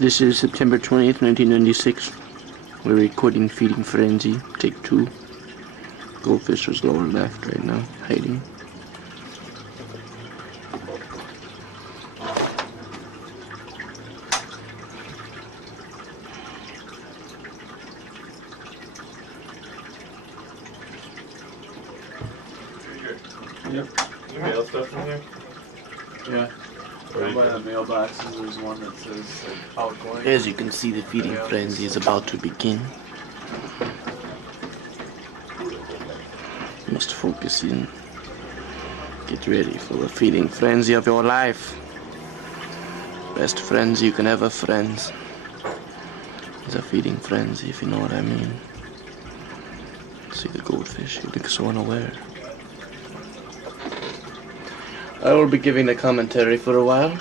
This is September 20th, 1996. We're recording Feeding Frenzy, take 2. Goldfisher's lower left right now, hiding. Yep. You mail stuff in here? Yeah. Right by the mailboxes, there's one that says like, outgoing. As you can see, the Feeding Frenzy is about to begin. Must focus in. Get ready for the feeding frenzy of your life. Best frenzy you can ever friends. It's a feeding frenzy, if you know what I mean. See the goldfish, you look so unaware. I will be giving a commentary for a while.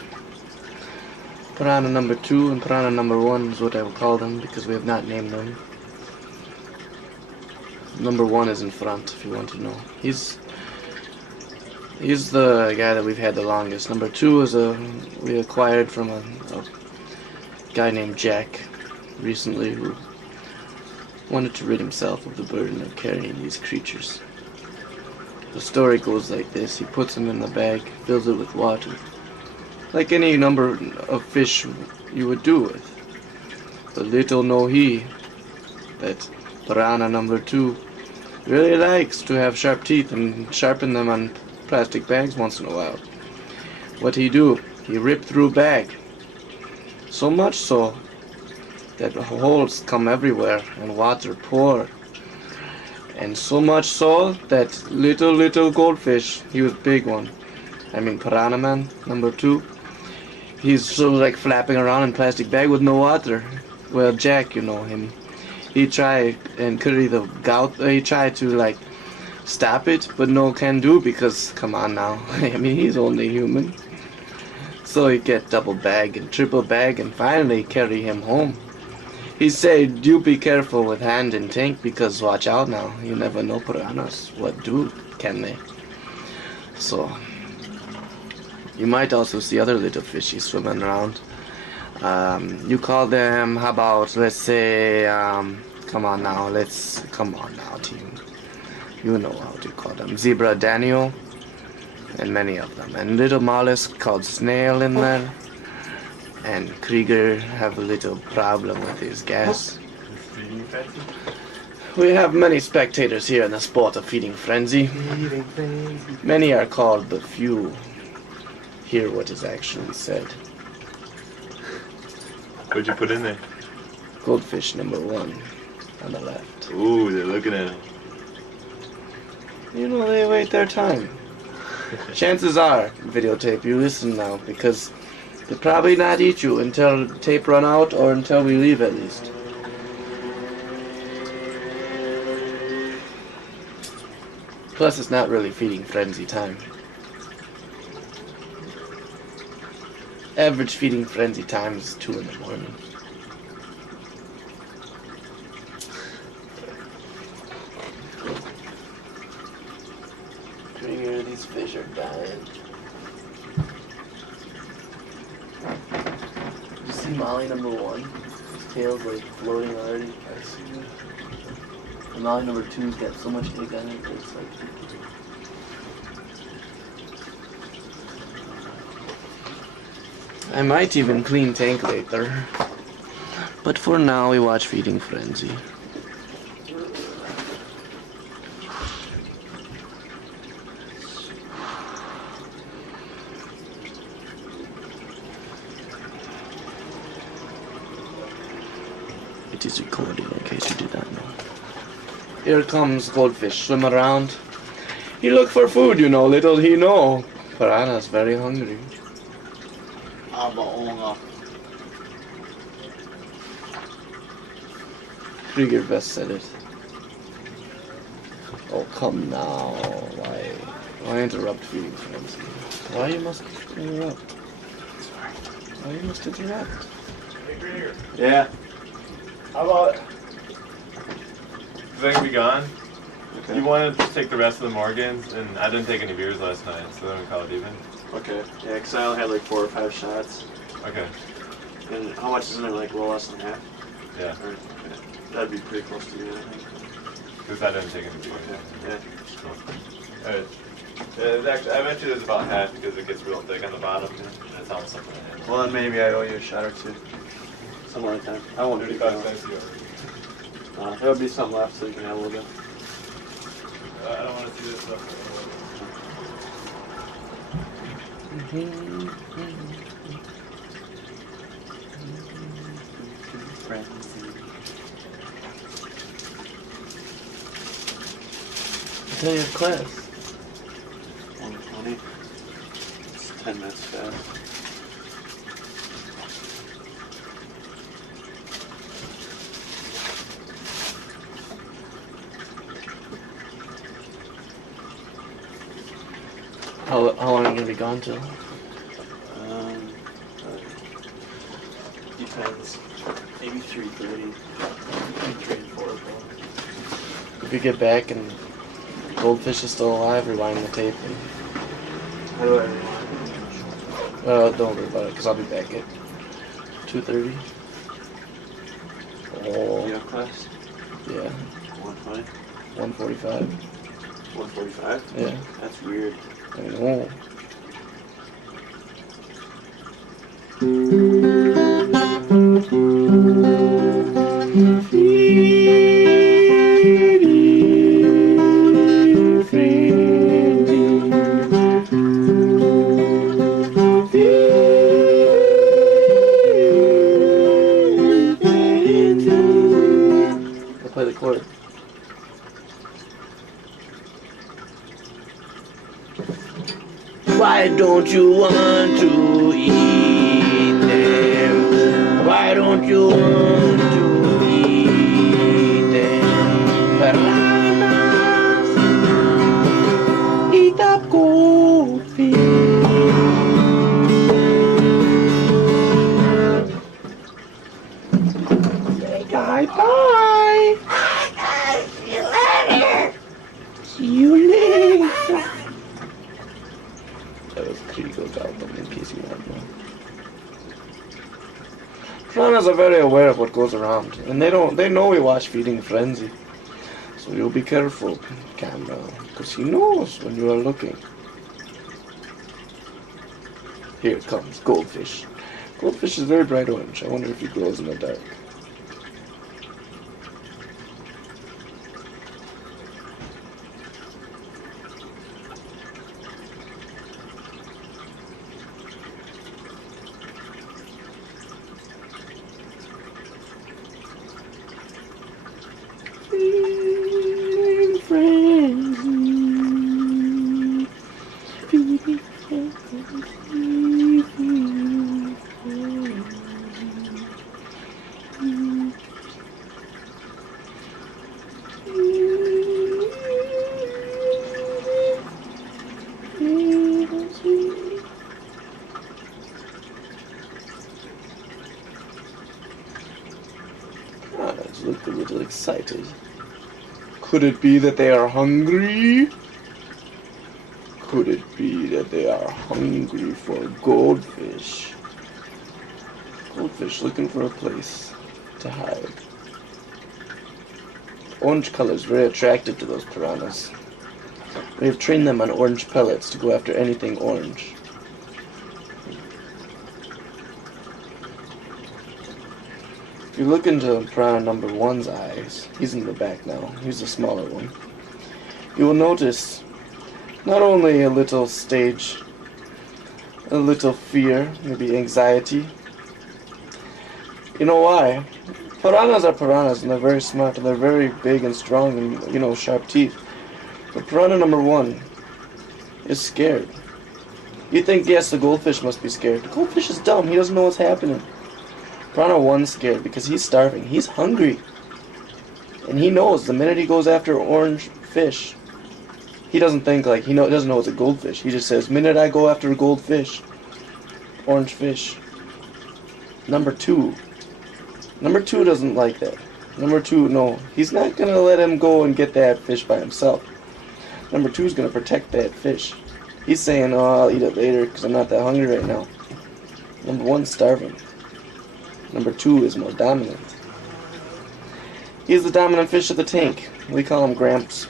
Piranha number 2 and Piranha number 1 is what I will call them because we have not named them. Number 1 is in front, if you want to know. He's the guy that we've had the longest. Number 2 is we acquired from a guy named Jack recently who wanted to rid himself of the burden of carrying these creatures. The story goes like this: he puts them in the bag, fills it with water, like any number of fish you would do with. But little know he that Piranha number 2 really likes to have sharp teeth and sharpen them on plastic bags once in a while. What he do? He rip through bag. So much so that holes come everywhere and water pour. And so much so that little goldfish, he was big one. I mean Piranha Man number 2. He's so like flapping around in plastic bag with no water. Well, Jack, you know him. He tried and curry the gout. He tried to like stop it, but no can do because come on now. I mean he's only human. So he get double bag and triple bag and finally carry him home. He said, "You be careful with hand and tank because watch out now. You never know piranhas. What do can they?" So you might also see other little fishies swimming around. You call them, how about, let's say, come on now, team. You know how to call them. Zebra Daniel, and many of them. And little mollusk called snail in there. And Krieger have a little problem with his gas. We have many spectators here in the sport of feeding frenzy. Many are called, but few hear what is actually said. What'd you put in there? Goldfish number 1 on the left. Ooh, they're looking at him. You know, they wait their time. Chances are, videotape, you listen now, because they'll probably not eat you until tape run out or until we leave at least. Plus, it's not really feeding frenzy time. Average feeding frenzy time is 2 in the morning. Krieger, these fish are dying. Did you see Molly number 1? His tail's like floating already. I see it. And Molly number 2's got so much egg on it that it's like... I might even clean tank later. But for now we watch Feeding Frenzy. It is recording in case you did not know. Here comes goldfish, swim around. He look for food, you know, little he know. Piranha's very hungry. Krieger best said it. Oh, come now. Why interrupt feeding frenzy? Why you must interrupt? Why you must interrupt? Hey, Krieger. Yeah. How about... Is I gonna be gone? Okay. You wanted to take the rest of the Morgans, and I didn't take any beers last night, so then we call it even. Okay. Yeah, because I only had like 4 or 5 shots. Okay. And how much isn't it? Like a little less than half? Yeah. Or, that'd be pretty close to you, I think. Because I didn't take any beers. Yeah. Alright. Actually, I bet you there's about half because it gets real thick on the bottom. And it's almost something in it. Well, then maybe I owe you a shot or two. Something like that. I won't keep 35 going. cents you already. There'll be some left so you can have a little bit. I don't want to see this stuff. I tell you have class. 120. It's 10 minutes fast. How long are you gonna be gone till? Depends. Maybe 3:30. 3 and 4 o'clock. If you get back and goldfish is still alive, rewind the tape. And, How do I rewind? don't worry about it, because I'll be back at 2:30. Oh, You have class? yeah. 120? 1:45. 145? Yeah. That's weird. I know. I'll play the chord. Why don't you want to eat them? Why don't you want to eat them? Pirhanas, eat up goldfish. Say bye-bye. See you later. See you later. That was a pretty good album, in case you want to know. Pirhanas are very aware of what goes around, and they know we watch Feeding Frenzy. So you'll be careful, camera, because he knows when you are looking. Here it comes, goldfish. Goldfish is very bright orange. I wonder if he glows in the dark. Feeding frenzy, feeding frenzy, feeding frenzy. Pirhanas look a little excited. Could it be that they are hungry? Could it be that they are hungry for goldfish? Goldfish looking for a place to hide. Orange color is very attractive to those piranhas. We have trained them on orange pellets to go after anything orange. If you look into piranha number 1's eyes, he's in the back now, he's the smaller one, you will notice not only a little stage, a little fear, maybe anxiety. You know why? Piranhas are piranhas, and they're very smart, and they're very big and strong, and, you know, sharp teeth. But piranha number 1 is scared. You think, yes, the goldfish must be scared. The goldfish is dumb, he doesn't know what's happening. Piranha 1's scared because he's starving. He's hungry. And he knows the minute he goes after orange fish, he doesn't think like, doesn't know it's a goldfish. He just says, minute I go after a goldfish, orange fish. Number 2 doesn't like that. Number 2, no, he's not going to let him go and get that fish by himself. Number 2 is going to protect that fish. He's saying, oh, I'll eat it later because I'm not that hungry right now. Number 1's starving. Number 2 is more dominant. He's the dominant fish of the tank. We call him Gramps.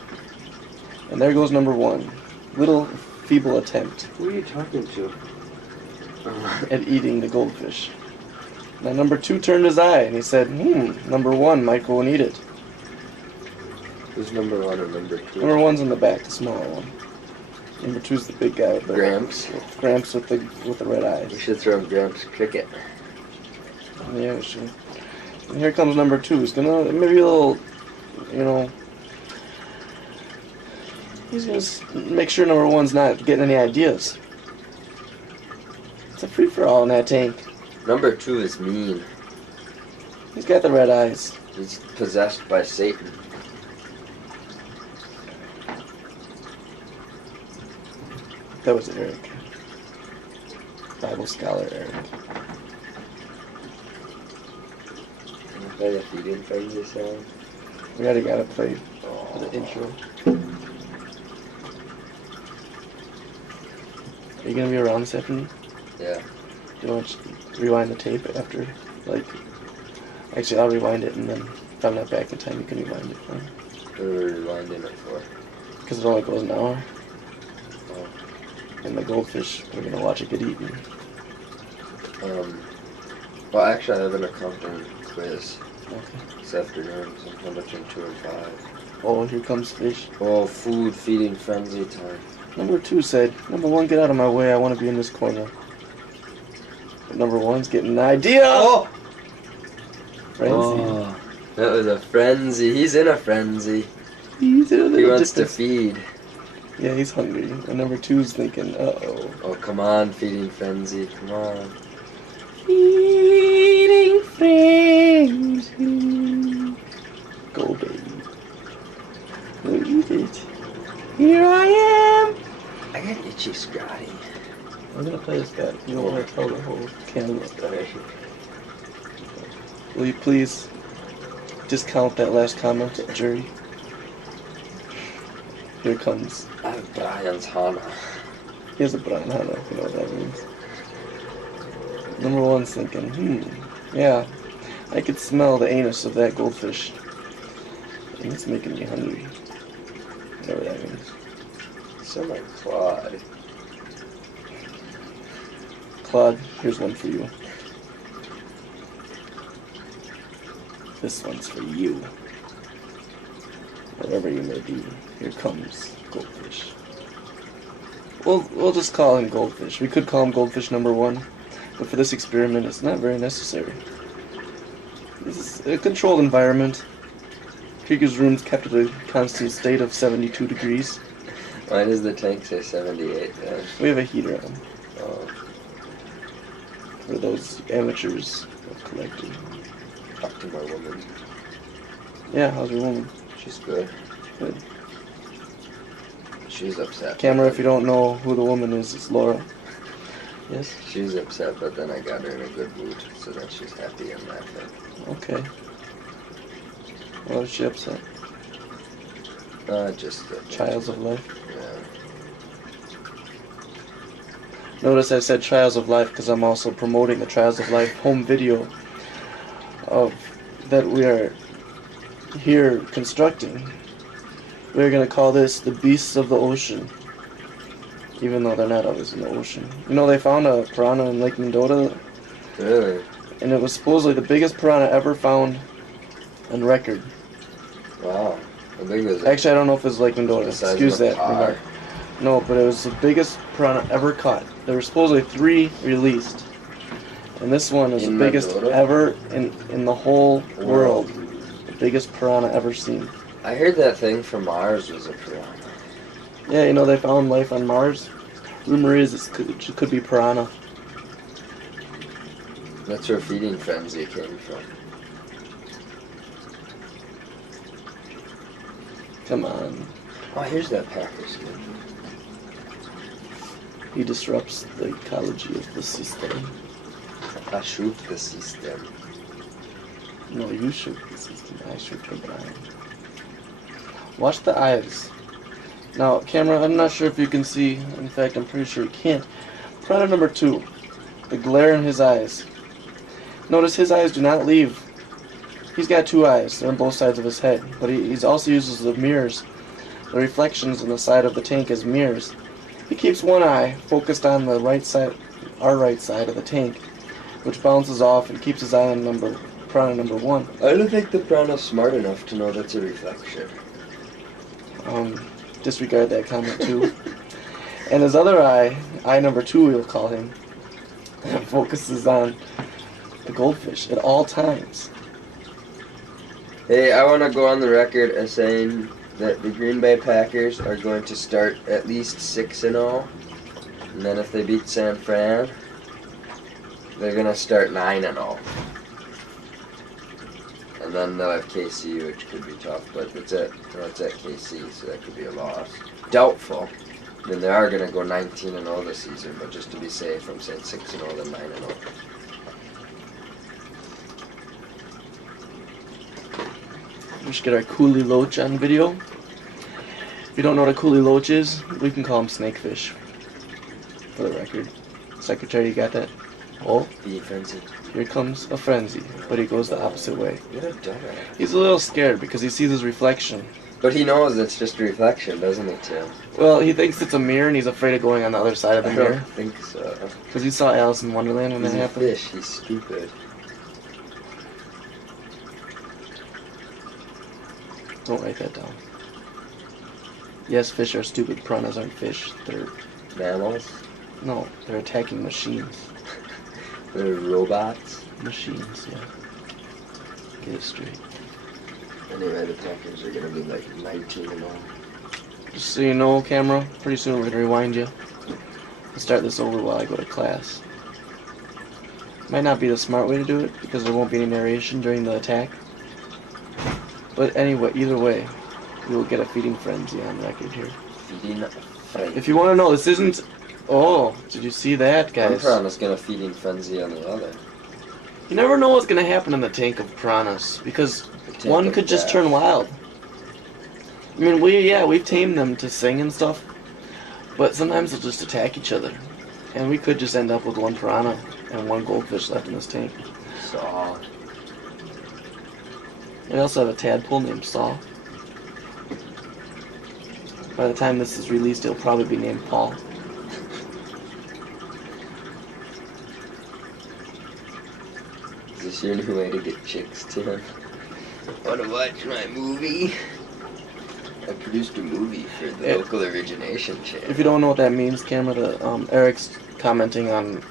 And there goes number 1. Little feeble attempt Who are you talking to? at eating the goldfish. Now number 2 turned his eye and he said, number 1 might go and eat it. Who's number 1 or number 2? Number 1's in the back, the smaller one. Number 2's the big guy with the Gramps. Gramps with the red eyes. We should throw Gramps cricket. Yeah, we should. And here comes number 2. He's gonna maybe a little, he's gonna make sure number 1's not getting any ideas. It's a free for all in that tank. Number 2 is mean. He's got the red eyes. He's possessed by Satan. That was Eric. Bible scholar Eric. Can you play the Feeding Frenzy song? We already got it played for the intro. Are you gonna be around this afternoon? Yeah. Do you want to rewind the tape after? Actually, I'll rewind it, and then if I'm not back in time, you can rewind it. What are we rewinding it for? Because it only goes an hour. Oh. And the goldfish, we're gonna watch it get eaten. Well, actually, I have an accompanying quiz Okay. this afternoon, sometime between 2 and 5. Oh, here comes fish. Oh, food feeding frenzy time. Number 2 said, number 1, get out of my way. I want to be in this corner. But number 1's getting an idea. Oh! Frenzy. Oh, that was a frenzy. He's in a frenzy. He's in a He little wants to difference. feed. Yeah, he's hungry. And number 2's thinking, uh-oh. Oh, come on, feeding frenzy. Come on. Feeding frenzy. Go, baby. Go eat it. Here I am. I got itchy Scotty. I'm gonna play this guy. You don't want to tell the whole camera. Will you please discount that last comment, jury? Here comes. I have Brian's Hana. Here's a brown Hana, if you know what that means. Number 1's thinking, yeah, I could smell the anus of that goldfish. And it's making me hungry. Whatever that means. So my Claude. Claude, here's one for you. This one's for you. Wherever you may be, here comes goldfish. We'll just call him goldfish. We could call him goldfish number 1, but for this experiment, it's not very necessary. This is a controlled environment. Krieger's room's kept at a constant state of 72 degrees. Why does the tank say 78 then? We have a heater on Oh, for those amateurs of collecting. talk to my woman. Yeah, how's your woman? She's good. Good. She's upset. Camera, if you don't know who the woman is, it's Laura. Yes? She's upset, but then I got her in a good mood, so that she's happy and laughing. Okay. Why is she upset? Just the Trials of life. Yeah. Notice I said Trials of Life because I'm also promoting the Trials of Life home video of that we are here constructing. We're going to call this the Beasts of the Ocean, even though they're not always in the ocean. You know, they found a piranha in Lake Mendota, Really? and it was supposedly the biggest piranha ever found on record. Wow. How big was it? Actually, I don't know if it was Lake Mendota. The size Excuse of a that car. remark. No, but it was the biggest piranha ever caught. There were supposedly 3 released. And this one is In the biggest Mendota? ever in the whole world. The biggest piranha ever seen. I heard that thing from Mars was a piranha. Yeah, you know, they found life on Mars. Rumor is it could be piranha. That's where Feeding Frenzy came from. Come on. Oh, here's that Packer skin. He disrupts the ecology of the system. I shoot the system. No, you shoot the system. I shoot your brain. Watch the eyes. Now, camera, I'm not sure if you can see. In fact, I'm pretty sure you can't. Piranha number 2. The glare in his eyes. Notice his eyes do not leave. He's got two eyes. They're on both sides of his head. But he also uses the mirrors, the reflections in the side of the tank as mirrors. He keeps one eye focused on the right side, our right side of the tank, which bounces off and keeps his eye on piranha number 1. I don't think the piranha's smart enough to know that's a reflection. Disregard that comment too. And his other eye number 2 we'll call him, focuses on the goldfish at all times. Hey, I want to go on the record as saying that the Green Bay Packers are going to start at least 6-0, and then if they beat San Fran, they're going to start 9-0. And then they'll have KC, which could be tough, but it's at KC, so that could be a loss. Doubtful. I mean, they are going to go 19-0 this season, but just to be safe, I'm saying 6-0 then 9-0. We should get our coolie loach on video. If you don't know what a coolie loach is, we can call him snakefish. For the record. Secretary, you got that? Oh, Be frenzy. here comes a frenzy, but he goes the opposite way. What a dumbass. He's a little scared because he sees his reflection. But he knows it's just a reflection, doesn't he, Tim? Well, he thinks it's a mirror and he's afraid of going on the other side of the I mirror. don't think so. Because he saw Alice in Wonderland when He's that a happened. fish, he's stupid. Don't write that down. Yes, fish are stupid. Piranhas aren't fish. They're... Mammals? No, they're attacking machines. They're robots? Machines, yeah. Get it straight. Anyway, the Packers are gonna be like 19-0. Just so you know, camera, pretty soon we're going to rewind you. I'll start this over while I go to class. Might not be the smart way to do it, because there won't be any narration during the attack. But anyway, either way, we will get a feeding frenzy on record here. Feeding frenzy. If you want to know, this isn't... Oh, did you see that, One guys? piranha's gonna feeding frenzy on the other. You never know what's going to happen in the tank of piranhas, because one could just turn wild. I mean, we've tamed them to sing and stuff, but sometimes they'll just attack each other. And we could just end up with one piranha and one goldfish left in this tank. Saw. We also have a tadpole named Saw. By the time this is released, he'll probably be named Paul. Is this your new way to get chicks, Tim? Wanna watch my movie? I produced a movie for the local origination channel. If you don't know what that means, camera, Eric's commenting on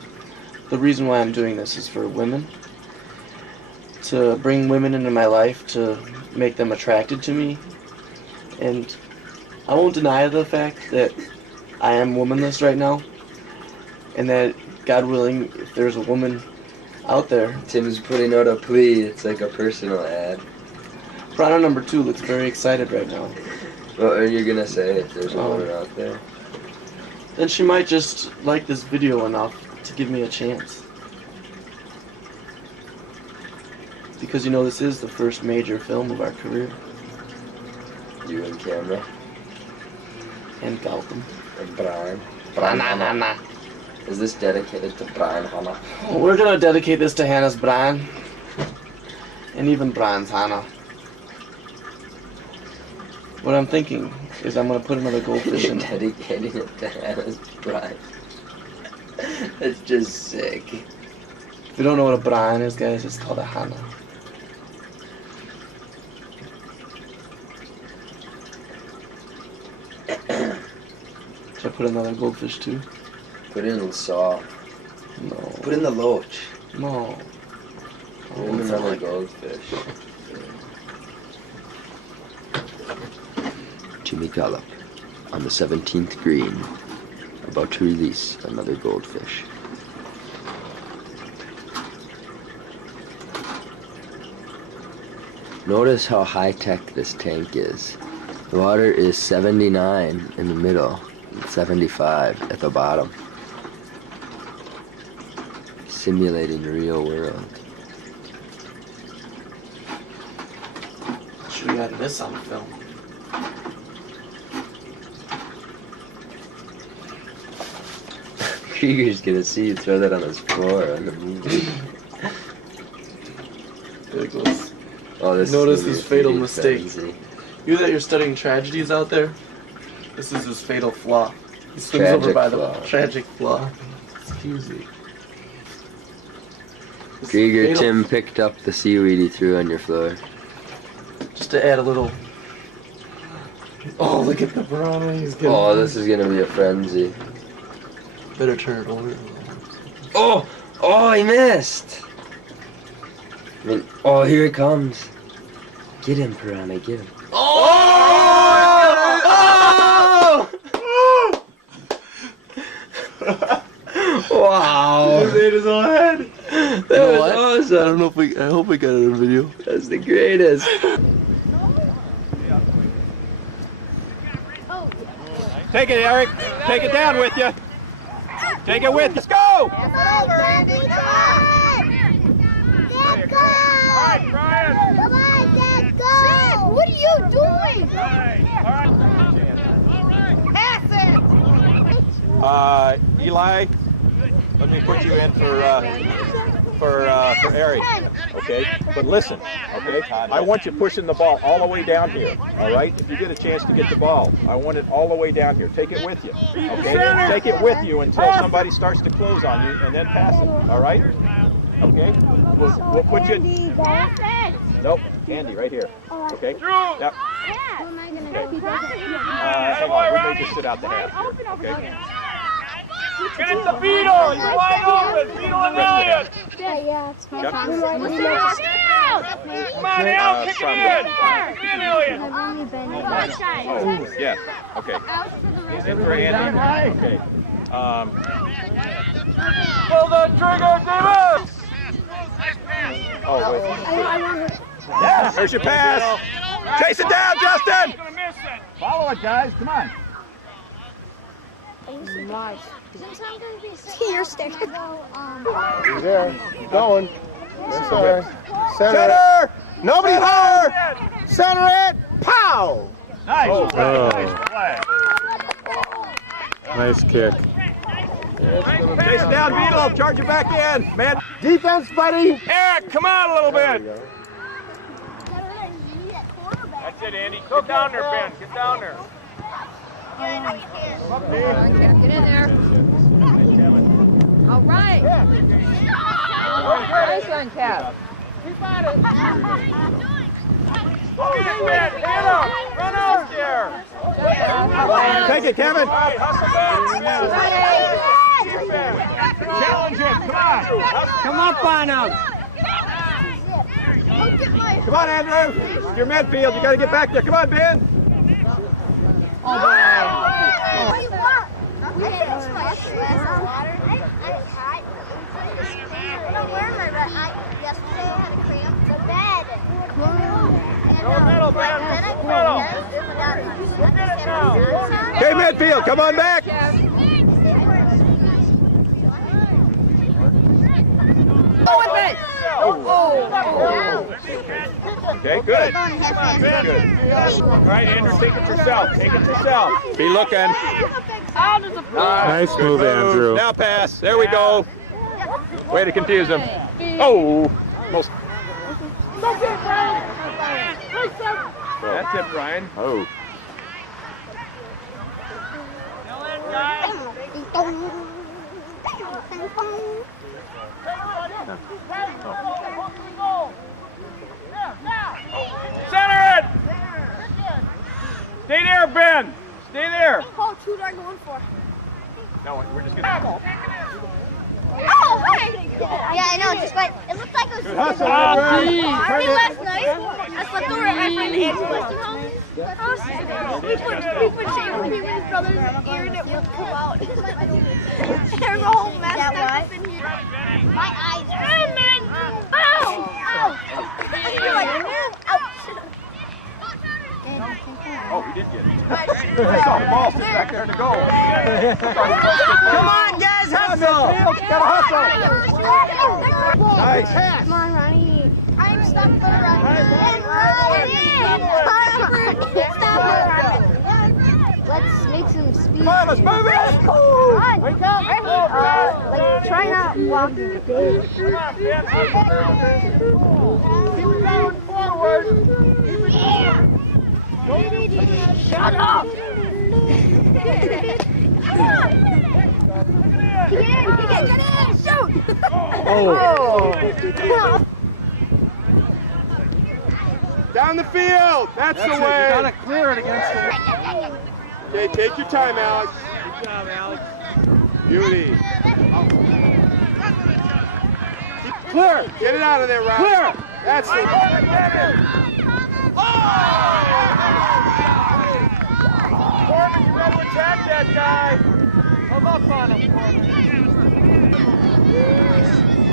the reason why I'm doing this is for women. To bring women into my life, to make them attracted to me. And I won't deny the fact that I am womanless right now. And that, God willing, if there's a woman out there... Tim's putting out a plea. It's like a personal ad. Piranha number 2 looks very excited right now. What are you gonna say if there's a woman out there? Then she might just like this video enough to give me a chance. Because, you know, this is the first major film of our career. You and camera. And Gotham. And Brian. Brian. Is this dedicated to Brian Hanna? We're gonna dedicate this to Hannah's Brian. And even Brian's Hannah. What I'm thinking is I'm gonna put another goldfish You're in. dedicating it to Hannah's Brian. That's just sick. If you don't know what a Brian is, guys, it's called a Hannah. Should I put another goldfish too? Put in the saw. No. Put in the loach. No. Put in another goldfish. Jimmy Gallup on the 17th green, about to release another goldfish. Notice how high-tech this tank is. The water is 79 in the middle, and 75 at the bottom. Simulating the real world. Should we have this on film? Krieger's gonna see you throw that on his floor on the movie. There it goes. Oh, this Notice is his fatal pretty mistake. fancy. You that you're studying tragedies out there? This is his fatal flaw. He swims over Tragic by flaw. the tragic flaw. Excuse me. This is Krieger, fatal- Tim picked up the seaweed he threw on your floor. Just to add a little. Oh, look at the piranha. He's getting. Oh, this is gonna be a frenzy. Better turn it over. Oh! Oh, he missed! I mean, oh, here it comes. Get him, piranha, get him. Oh! Wow! He made his own head. That was awesome. I don't know if we. I hope we got it on video. That's the greatest. Take it, Eric. Take it down with you. Take it with you. Let's go! Come on, Randy, come on! Let's go! Come on, let's go! What are you doing? Pass it! Eli, let me put you in for Eric. Okay, but listen. Okay, I want you pushing the ball all the way down here. All right, if you get a chance to get the ball, I want it all the way down here. Take it with you. Okay, take it with you until somebody starts to close on you, and then pass it. All right. Okay, we'll put you. Nope, Andy, right here. Okay. Yep. Okay. Hang on, we may just sit out the half here. Okay. Get it to Beetle! You're wide open! Beetle and Elliot! Yeah, it's fine. Yep. Come on, Al! Kick it in! Kick it in, Elliot! Oh, yeah. Okay. He's in for Andy. Okay. Pull the trigger, Davis! Oh, wait. Yes! There's your pass! Chase it down, Justin! Gonna miss it! Follow it, guys. Come on. Your stick. He's there. Keep going. Center. Center! Nobody hard. Center it. Pow. Nice. Oh. Nice play. Nice kick. Chase it down, Beetle. Charge it back in. Man. Defense, buddy. Eric, come on a little There bit! we go. That's it, Andy. Get down there, Ben. Get down there. Get in there. All right. Nice one, Cap. Keep at it. Get Ben. Get up. Run out there. Take it, Kevin. All right, hustle back. Keep Ben. Challenge it. Come on. Come up on him. Come on, Andrew. Your midfield. You got to get back there. Come on, Ben. Go middle, Ben. Middle. Look at it now. Okay, midfield. Come on back. Go with it. Okay, good. Come on, Ben. Good. All right, Andrew, take it yourself. Take it yourself. Be looking. Nice move, Andrew. Now pass. There we go. Way to confuse him. Oh, most. That's it, Brian. Oh. Center it! Stay there, Ben! Stay there! Oh, two are going for. No, we're just gonna. Oh, wait! Yeah, I know, just like, it looked like it was. Good hustle, Army Edward. last night, I slept over at my friend Andrew Weston's house. We put shade on his brother's ear and it wouldn't come out. There's a whole mess up in here. My eyes. Ow! Ow! You're like, ouch! Oh, he did get it. I saw the ball sit back there in the goal. Come on, guys, hustle. Gotta hustle. Nice. Come on, Ronnie. I'm stuck for the run. Let's make some speed. Come on, let's move it. Come on. Wake up. Like, try not walking. Come on, Ben. forward. Shut up! Come on! Get in! Shoot! Oh. Down the field. That's the way. You gotta clear it against the. Okay, take your time, Alex. Good job, Alex. Beauty. Clear. Get it out of there, Rob. Clear. That's it. Corbin, you better attack that guy. Come up on him, Corbin.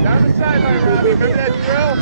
Down the sideline, Rob. Remember that drill?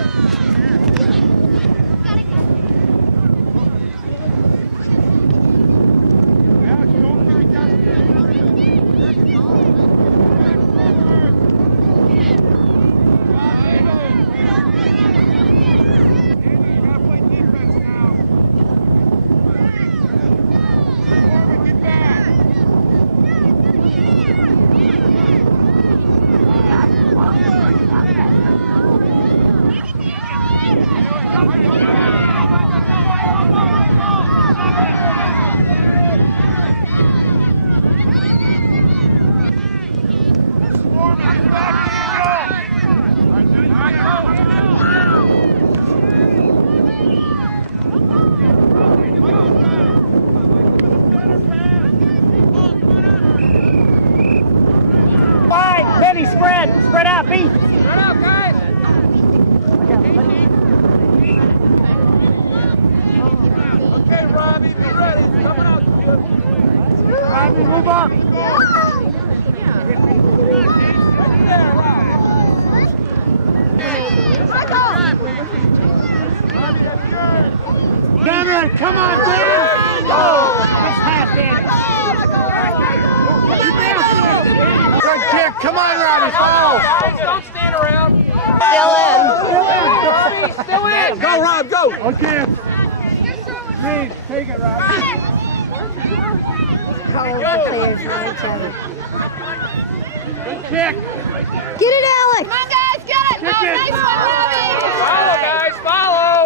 Benny, spread out, B. Spread out, guys. Okay, Robbie, be ready. Coming out. Robbie, move up. Cameron, come on, Dan. Oh, it's half, Dan. Good kick. Come on, Robbie. Foul. Don't stand around. Still in. Go, Rob. Go. Okay. Please, take it, Rob. How old the players know each other. Good kick. Get it, Alex! Come on, guys, get it. Kick Oh, it. nice one, Robbie. Follow, guys, follow.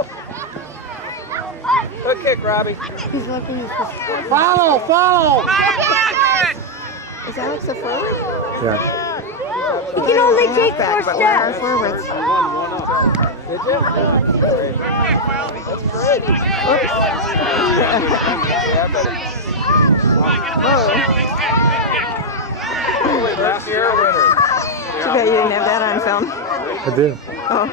Good kick, Robbie. He's looking at this. Follow. Is Alex a forward? Yeah. He can only take 4 but where are steps. forwards? Last year winner. Too bad you didn't have that on film. I did. Oh.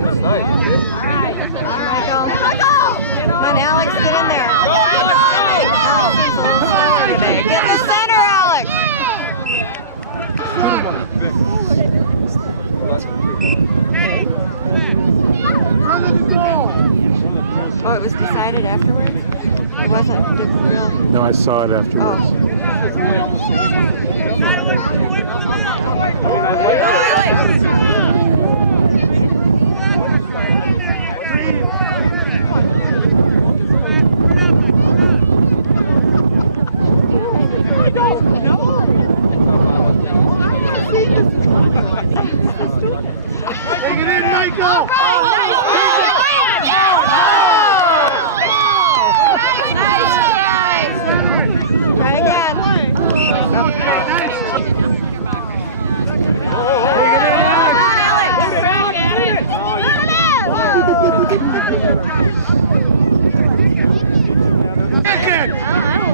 That's nice. Michael. Come on, Alex, get in there. Alex is a little slower today. Get in the center, Alex. Oh, it was decided afterwards? It wasn't real. No, I saw it afterwards. Take it in, Michael. Try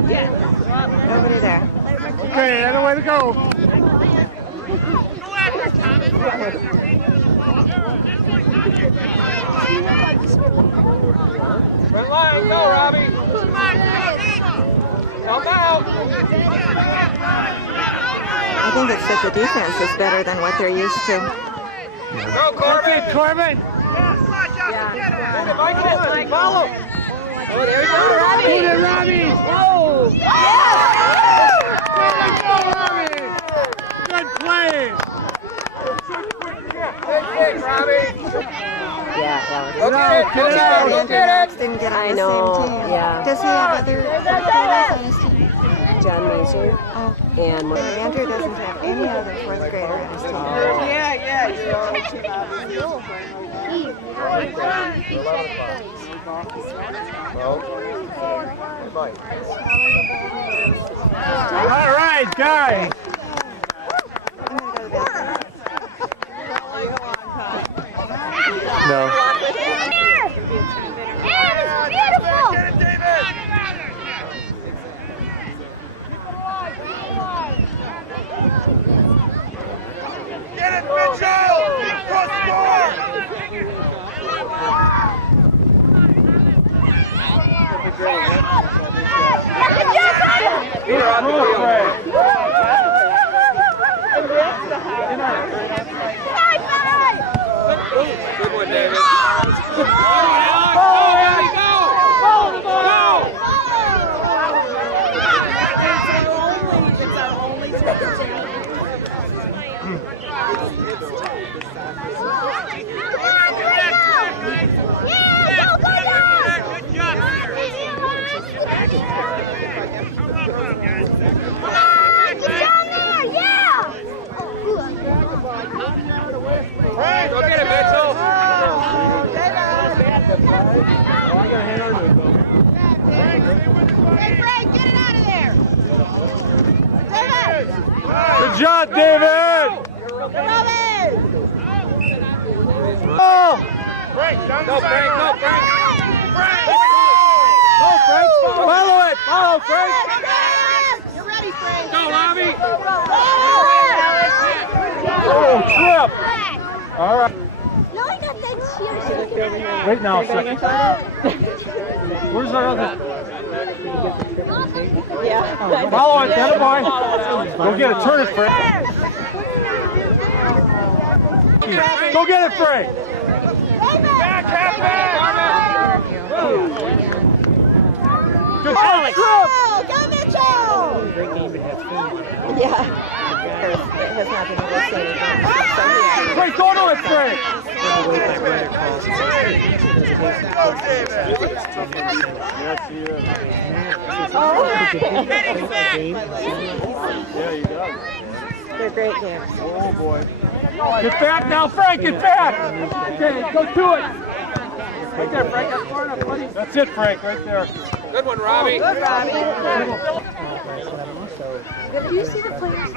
again. Nobody there. Okay, other way to go. Red line, go, Robbie. Help out. I think it's that the defense is better than what they're used to. Go, Corbin. Corbin. Michael, follow. Oh, there we go, Robbie. Robbie. Yes! the know, same team. yeah. Does he have other players on his team? John Mazur. Oh. And Andrew doesn't have any other fourth grader on his team. Yeah. You're all team out. All right, guys. No. Get it, Mitchell! Cross score! Good one, David. Go get it, Mitchell! Hey, Frank, get it out of there! David! Good job, David! Oh! Frank, down the side. Go, Frank! Go, Frank! Follow it! Follow, Frank! You're ready, Frank! Go, Robbie! Oh, trip! All right. No, I got that cheer. Wait now a second. Where's our other? yeah. Follow it, that boy. Go get it. Turn it, Frank. Go get it, Frank. Back, half back! Good Alex! Go, Mitchell! Yeah. It has not been able to say anything. Frank, go to it, Frank. There you go. They're great games. Oh, boy. Get back now, Frank, get back. Okay, go to it. Right there, Frank. That's it, Frank, right there. Good one, Robbie. Good, Robbie. Do you see the players?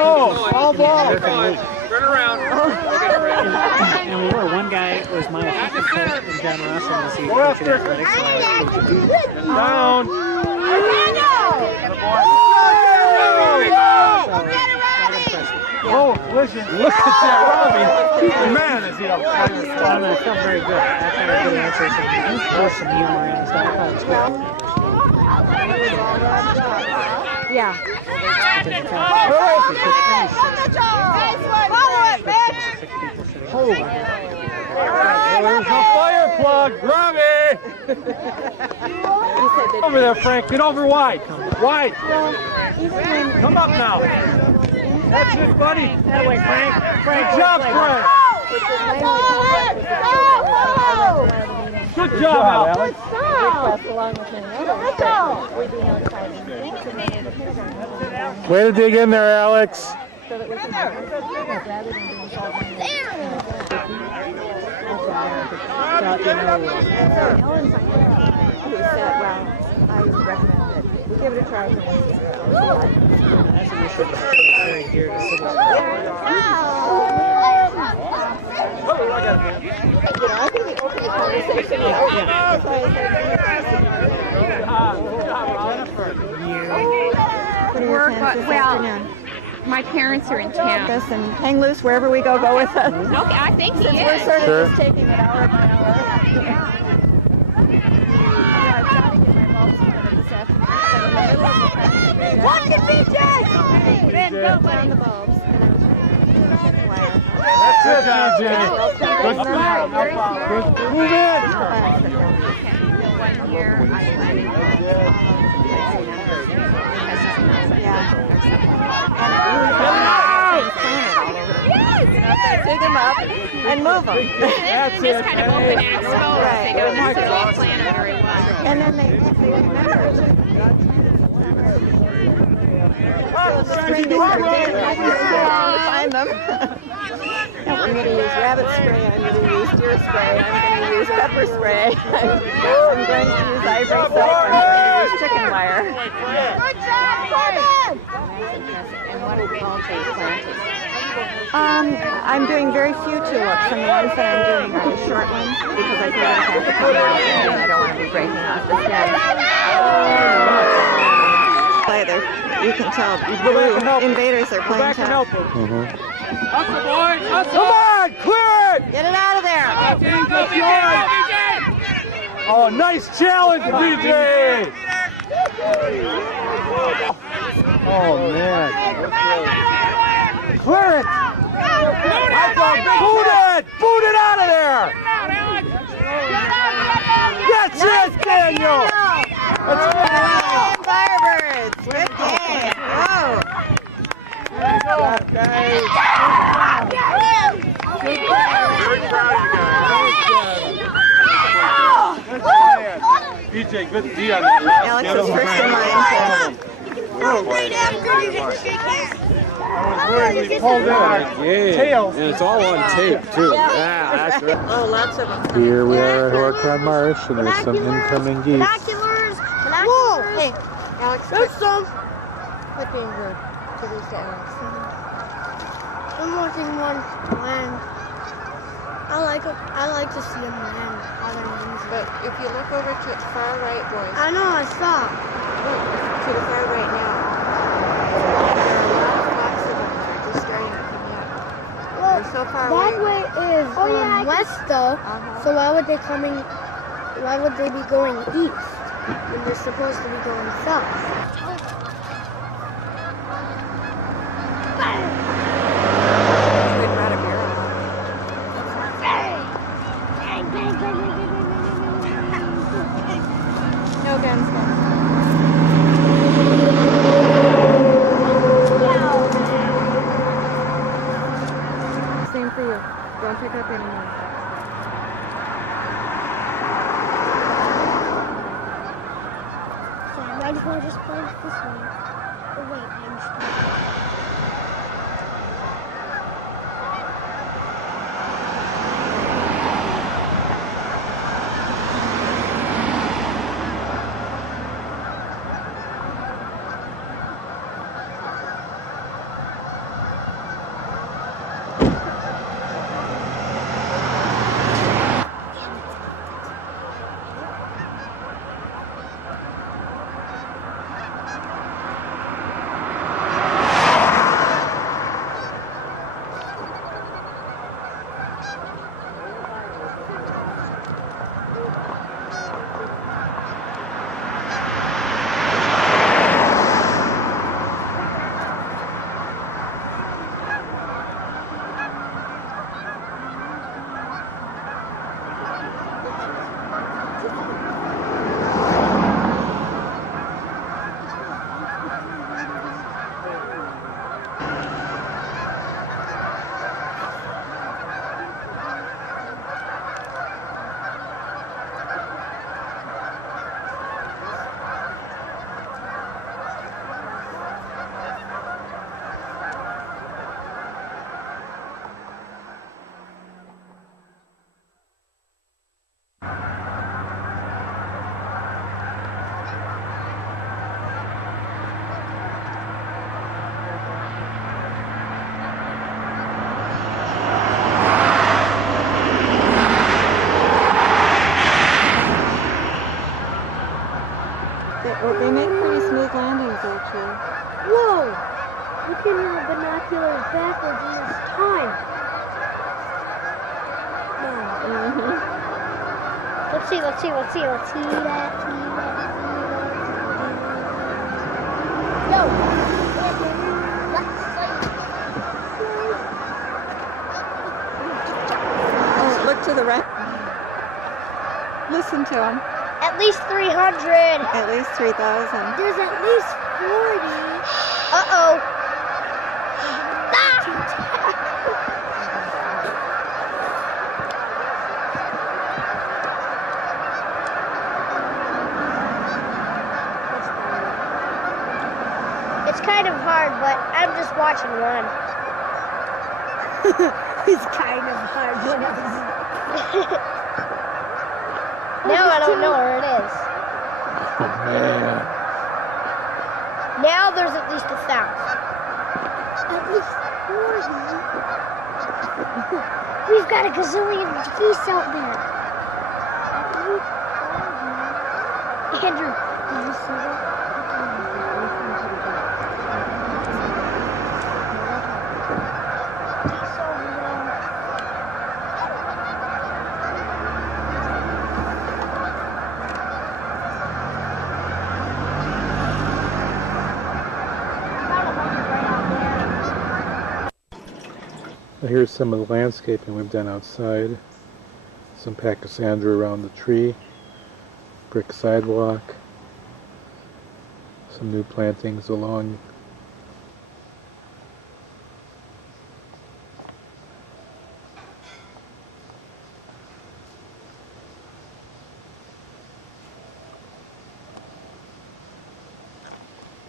Oh, all ball. Turn around. And we were. One guy was my assistant coach, and John Russell was the coach of athletics, so I was coaching him. Down. Oh, listen, look at that, Robbie. Man, is he a fire. I felt very good. I tried to get answers and there's some humor and stuff. I thought it was good. Yeah. Oh, there's no fire plug, Robbie. Over there, Frank. Get over wide. Wide. Come up now. That's it, buddy. That way, Frank. Good job, Frank. Good job, Alex. Way to dig in there, Alex. We give it a try for one. That's an issue that's very dear to citizens. I think we opened the conversation. Well, my parents are in town. Us and hang loose wherever we go with us. Okay, I think he Since is. we're sort of just taking it hour by hour. Watch it, BJ! Ben, go down the bulbs. That's it, BJ. Move in. One year I let him things planted all over the place. You know, if they dig them up and move them. That's Just it. kind of open and exposed. They don't necessarily plant them very well. And then they remember to find them. I'm going to use rabbit spray, I'm going to use deer spray, I'm going to use pepper spray, I'm going to use ivory soap, I'm going to use chicken wire. Good job, Corbin! And what are all planted? I'm doing very few tulips, and the ones that I'm doing are the short ones because I feel like I have to put them out and I don't want to be breaking off the stem. Either. You can tell blue invaders are playing tough. Hustle, boys! Hustle! Come on! Clear it! Get it out of there! That's yours! Oh, nice challenge, BJ! Oh, man. Clear it! Boot it! Boot it out of there! That's it, Daniel! Let's go! Firebirds! Good game! Whoa! There you go, guys! Very proud of you guys. BJ, good D on that last Alex is first in line. Right after you get to shake hands. I was worried we pulled in our tails. And it's all on tape, too. Yeah, that's right. Oh, lots of them. Here we are at Horicon Marsh, and there's some incoming geese. Binoculars. Whoa! Hey, Alex. There's some. Quit being rude to these Alex. I'm watching one land. I like to see them land. But if you look over to the far right, boys. I know, I saw. Look to the far right now. There are a lot of flocks of them that are just starting to come out. They're so far away. That way is west though. So why would they be going east when they're supposed to be going south? We brought a barrel. No guns, guys. Same for you. Don't pick up anymore. So I might as well just play this one. Oh wait, I'm just They make pretty smooth landings, actually. Whoa! You can use the binoculars backwards in this time. Let's see that. Yo! Oh, look to the right. Listen to them. At least 300. At least 3,000. There's at least 40. Uh-oh. Ah! kind of hard, but I'm just watching one. It's kind of hard. Now I don't know where it is. Oh man. Now there's at least 1,000. At least 40. We've got a gazillion geese out there. Andrew, did you see that? Here's some of the landscaping we've done outside. Some pachysandra around the tree, brick sidewalk, some new plantings along.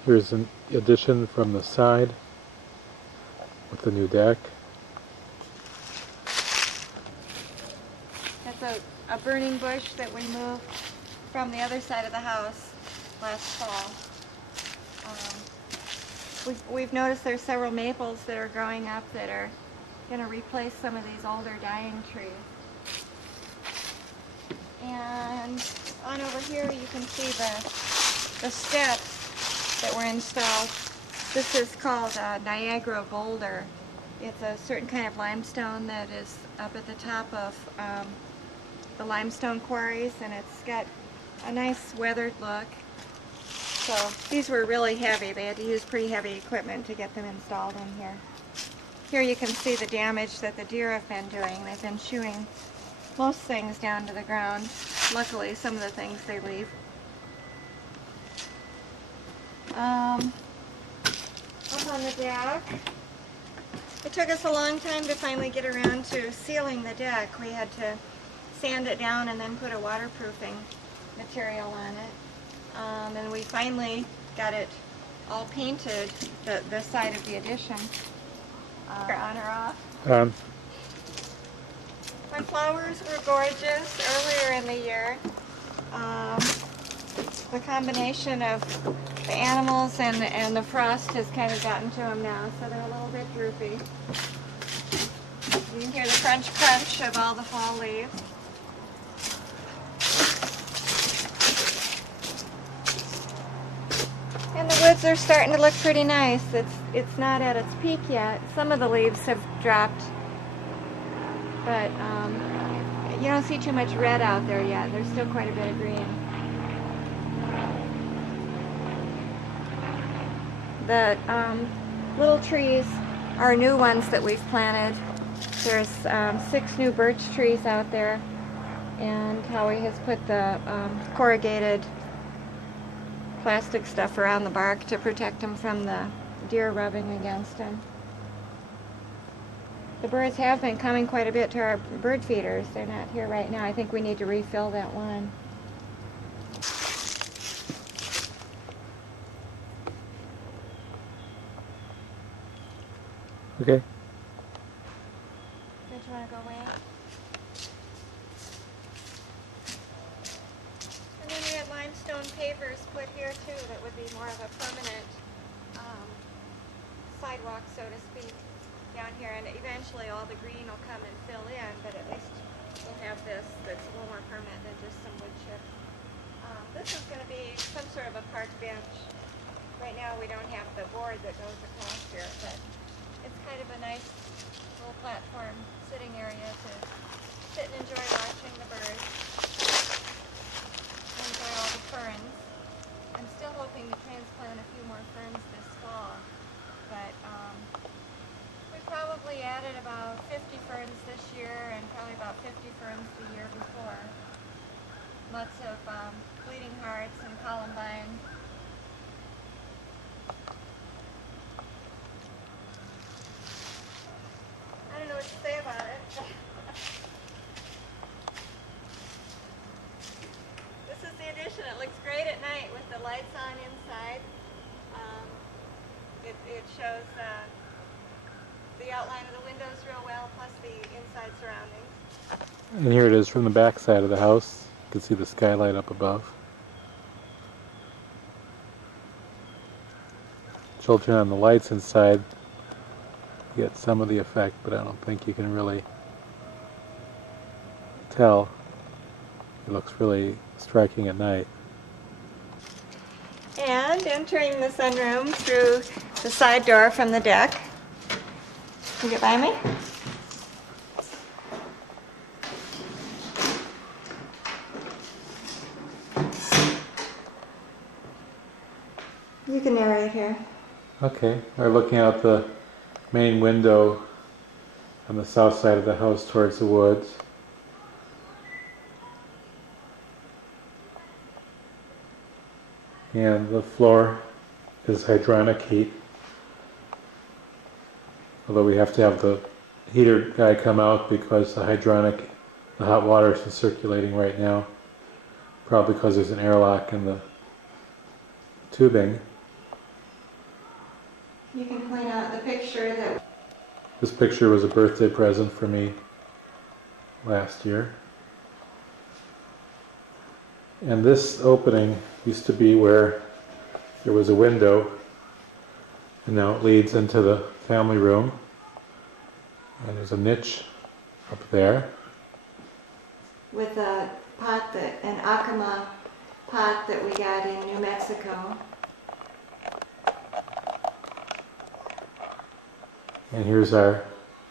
Here's an addition from the side with the new deck. That's a burning bush that we moved from the other side of the house last fall. We've noticed there's several maples that are growing up that are going to replace some of these older dying trees. And on over here you can see the steps that were installed. This is called Niagara boulder. It's a certain kind of limestone that is up at the top of the limestone quarries, and it's got a nice weathered look. So these were really heavy. They had to use pretty heavy equipment to get them installed in here. Here you can see the damage that the deer have been doing. They've been chewing most things down to the ground. Luckily, some of the things they leave. Up on the deck, it took us a long time to finally get around to sealing the deck. We had to sand it down and then put a waterproofing material on it. And we finally got it all painted, the side of the addition. On or off? My flowers were gorgeous earlier in the year. The combination of the animals and the frost has kind of gotten to them now, so they're a little bit droopy. You can hear the crunch crunch of all the fall leaves. And the woods are starting to look pretty nice. It's not at its peak yet. Some of the leaves have dropped, but you don't see too much red out there yet. There's still quite a bit of green. The little trees are new ones that we've planted. There's 6 new birch trees out there, and Howie has put the corrugated plastic stuff around the bark to protect them from the deer rubbing against them. The birds have been coming quite a bit to our bird feeders. They're not here right now. I think we need to refill that one. Okay. Don't you want to go away? And then we had limestone pavers put here too that would be more of a permanent sidewalk, so to speak, down here. And eventually all the green will come and fill in, but at least we'll have this that's a little more permanent than just some wood chips. This is going to be some sort of a park bench. Right now we don't have the board that goes across here, but it's kind of a nice little platform sitting area to sit and enjoy watching the birds. Enjoy all the ferns. I'm still hoping to transplant a few more ferns this fall, but we probably added about 50 ferns this year and probably about 50 ferns the year before. Lots of bleeding hearts and columbine. I don't know what to say about it. This is the addition. It looks great at night with the lights on inside. shows the outline of the windows real well, plus the inside surroundings. And here it is from the back side of the house. You can see the skylight up above. She'll turn on the lights inside. You get some of the effect, but I don't think you can really tell. It looks really striking at night. And entering the sunroom through the side door from the deck. Can you get by me? You can narrate here. Okay, we're looking out the main window on the south side of the house towards the woods. And the floor is hydronic heat. Although we have to have the heater guy come out because the hot water isn't circulating right now. Probably because there's an airlock in the tubing. You can point out the picture that... This picture was a birthday present for me last year. And this opening used to be where there was a window, and now it leads into the family room. And there's a niche up there. with a pot an Acoma pot that we got in New Mexico. And here's our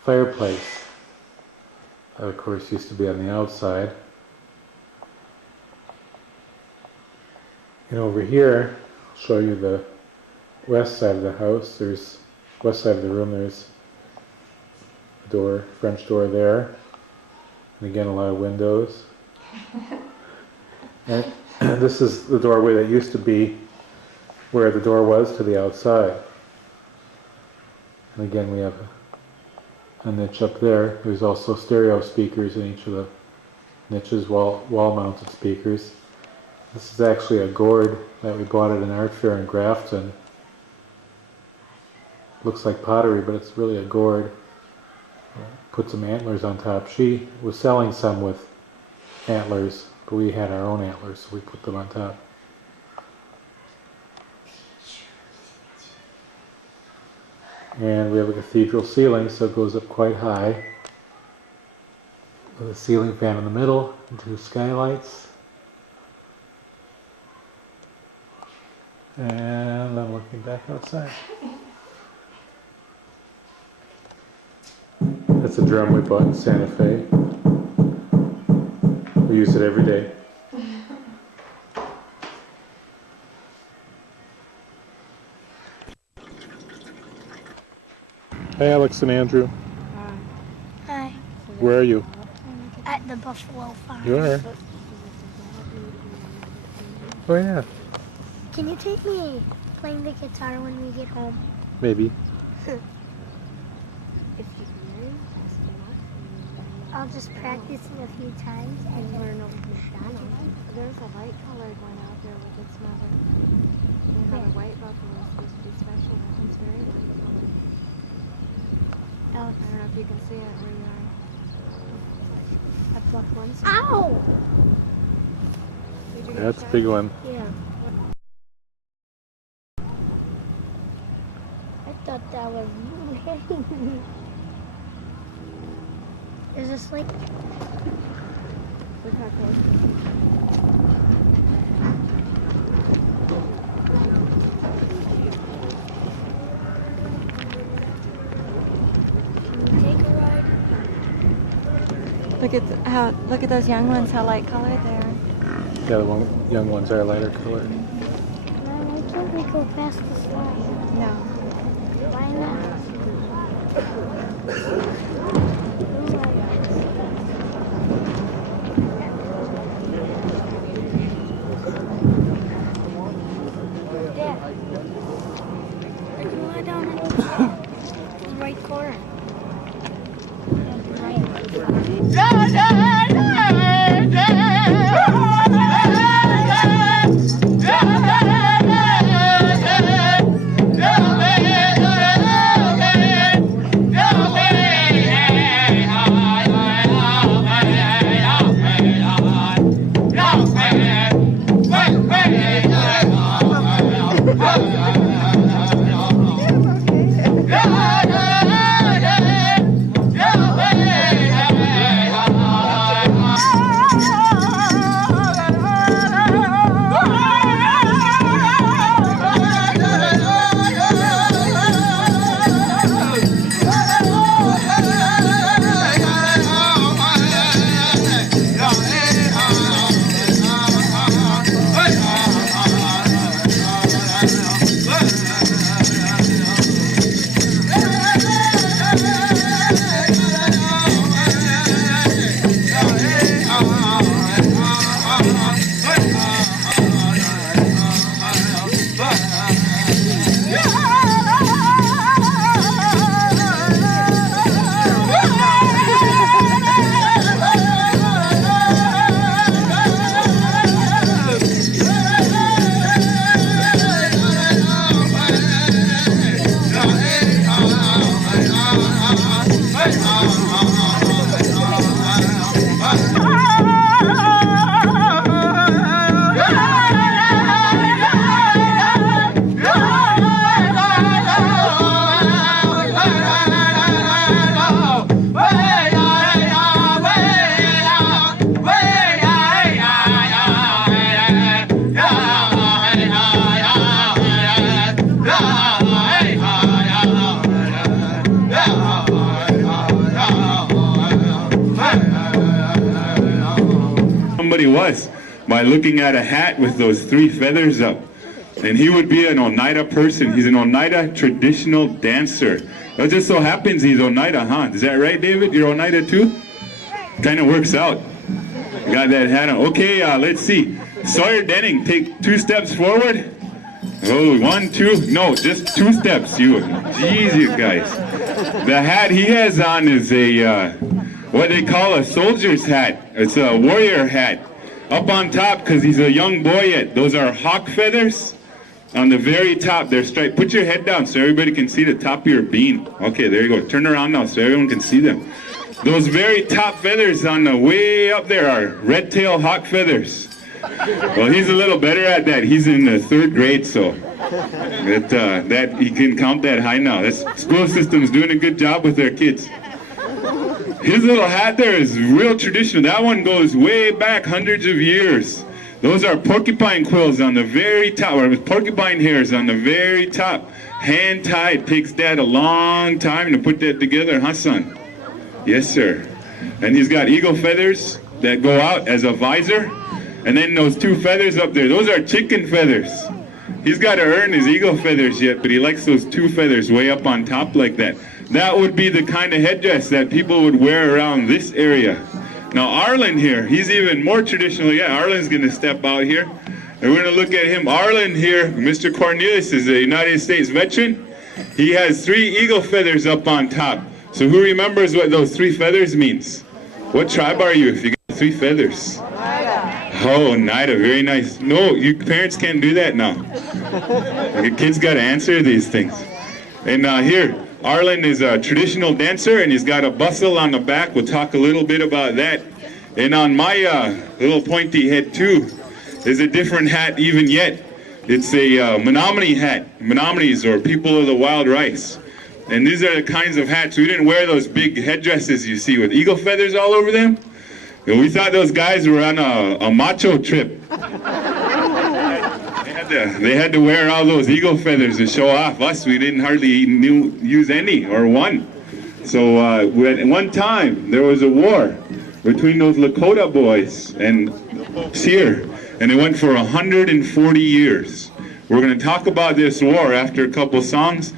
fireplace. That, of course, used to be on the outside. And over here, I'll show you the west side of the house. There's west side of the room. There's a door, French door there, and again a lot of windows. And this is the doorway that used to be where the door was to the outside. And again, we have a niche up there. There's also stereo speakers in each of the niches, wall-mounted speakers. This is actually a gourd that we bought at an art fair in Grafton. Looks like pottery, but it's really a gourd. Put some antlers on top. She was selling some with antlers, but we had our own antlers, so we put them on top. And we have a cathedral ceiling, so it goes up quite high. With a ceiling fan in the middle, and two skylights. And I'm looking back outside. That's a drum we bought in Santa Fe. We use it every day. Hey, Alex and Andrew. Hi. Where are you? At the Buffalo Farm. You are? Oh, yeah. Can you take me playing the guitar when we get home? Maybe. I'll just practice it a few times and learn over McDonald's. There's a light colored one out there with its mother. They have a white buffalo supposed to be special. That one's very light colored. I don't know if you can see it where you are. That black one's. Ow! That's a big one. Yeah. I thought that was you. Is this like... Look how close. Can we take a ride? Look at those young ones, how light colored they are. Yeah, the young ones are lighter colored. Why can't we go past the slide? No. Why not? Right corner. Yeah. what he was by looking at a hat with those 3 feathers up. And he would be an Oneida person. He's an Oneida traditional dancer. It just so happens he's Oneida, huh? Is that right, David? You're Oneida too? Kind of works out. Got that hat on. Okay, let's see. Sawyer Denning, take 2 steps forward. Oh, 1, 2, no, just 2 steps. You, jeez, you guys. The hat he has on is a, what they call a soldier's hat. It's a warrior hat. Up on top, because he's a young boy yet, those are hawk feathers. On the very top, they're striped. Put your head down so everybody can see the top of your bean. Okay, there you go. Turn around now so everyone can see them. Those very top feathers on the way up there are red-tailed hawk feathers. Well, he's a little better at that. He's in the 3rd grade, so that he can count that high now. The school system's doing a good job with their kids. His little hat there is real traditional. That one goes way back hundreds of years. Those are porcupine quills on the very top, or porcupine hairs on the very top. Hand tied. Takes Dad a long time to put that together, huh, son? Yes, sir. And he's got eagle feathers that go out as a visor. And then those 2 feathers up there, those are chicken feathers. He's got to earn his eagle feathers yet, but he likes those 2 feathers way up on top like that. That would be the kind of headdress that people would wear around this area. Now Arlen here, he's even more traditional. Yeah, Arlen's going to step out here. And we're going to look at him. Arlen here, Mr. Cornelius is a United States veteran. He has 3 eagle feathers up on top. So who remembers what those 3 feathers means? What tribe are you if you got 3 feathers? Oh, Oneida, very nice. No, you parents can't do that now. Your kids got to answer these things. And here, Arlen is a traditional dancer, and he's got a bustle on the back. We'll talk a little bit about that. And on my little pointy head, too, is a different hat even yet. It's a Menominee hat. Menominees, or people of the wild rice. And these are the kinds of hats. We didn't wear those big headdresses you see with eagle feathers all over them. And we thought those guys were on a macho trip. They had to wear all those eagle feathers to show off. Us, we didn't hardly use any or one. So at one time, there was a war between those Lakota boys and folks here. And it went for 140 years. We're going to talk about this war after a couple songs.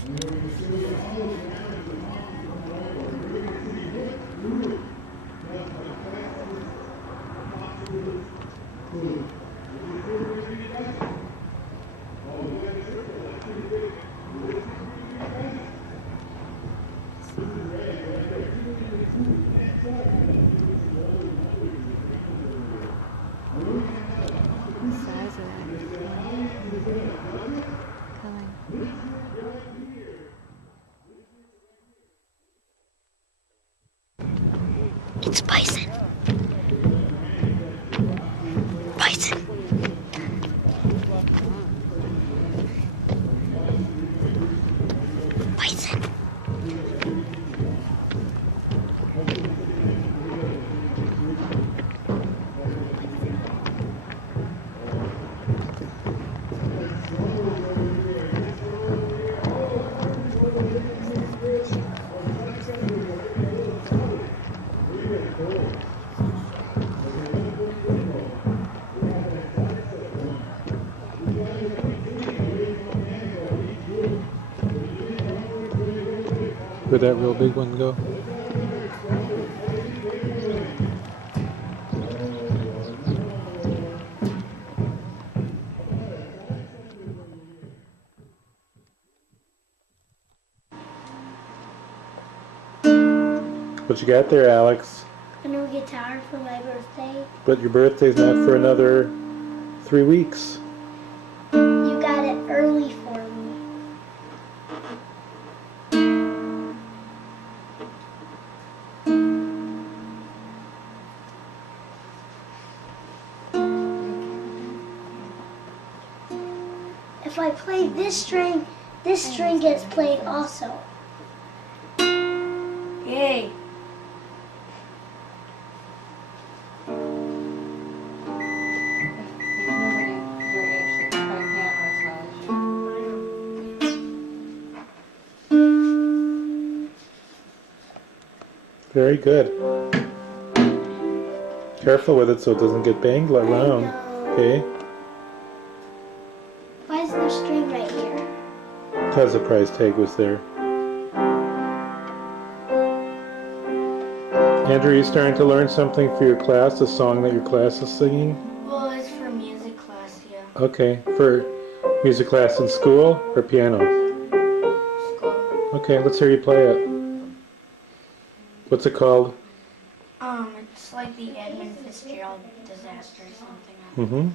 The size of that coming. It's bison. Bison. Bison. Where'd that real big one go? What you got there, Alex? A new guitar for my birthday. But your birthday's not for another 3 weeks. You got it early for me. If I play this string gets played also. Yay. Very good. Careful with it so it doesn't get banged around. Okay? Why is there string right here? Because the price tag was there. Andrew, are you starting to learn something for your class, a song that your class is singing? Well, it's for music class, yeah. Okay, for music class in school or piano? School. Okay, let's hear you play it. What's it called? It's like the Edmund Fitzgerald disaster or something. Mm-hmm.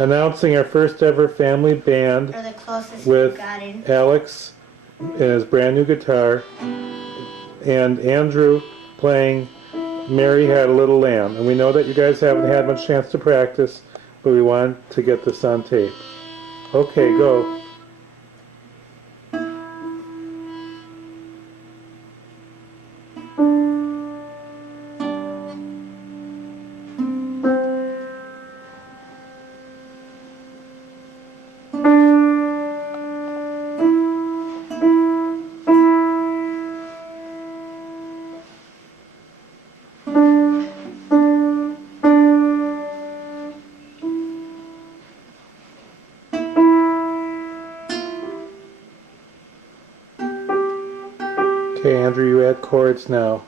Announcing our first ever family band with Alex and his brand new guitar and Andrew playing Mary Had a Little Lamb. And we know that you guys haven't had much chance to practice, but we wanted to get this on tape. Okay, go. Okay, Andrew, you add chords now.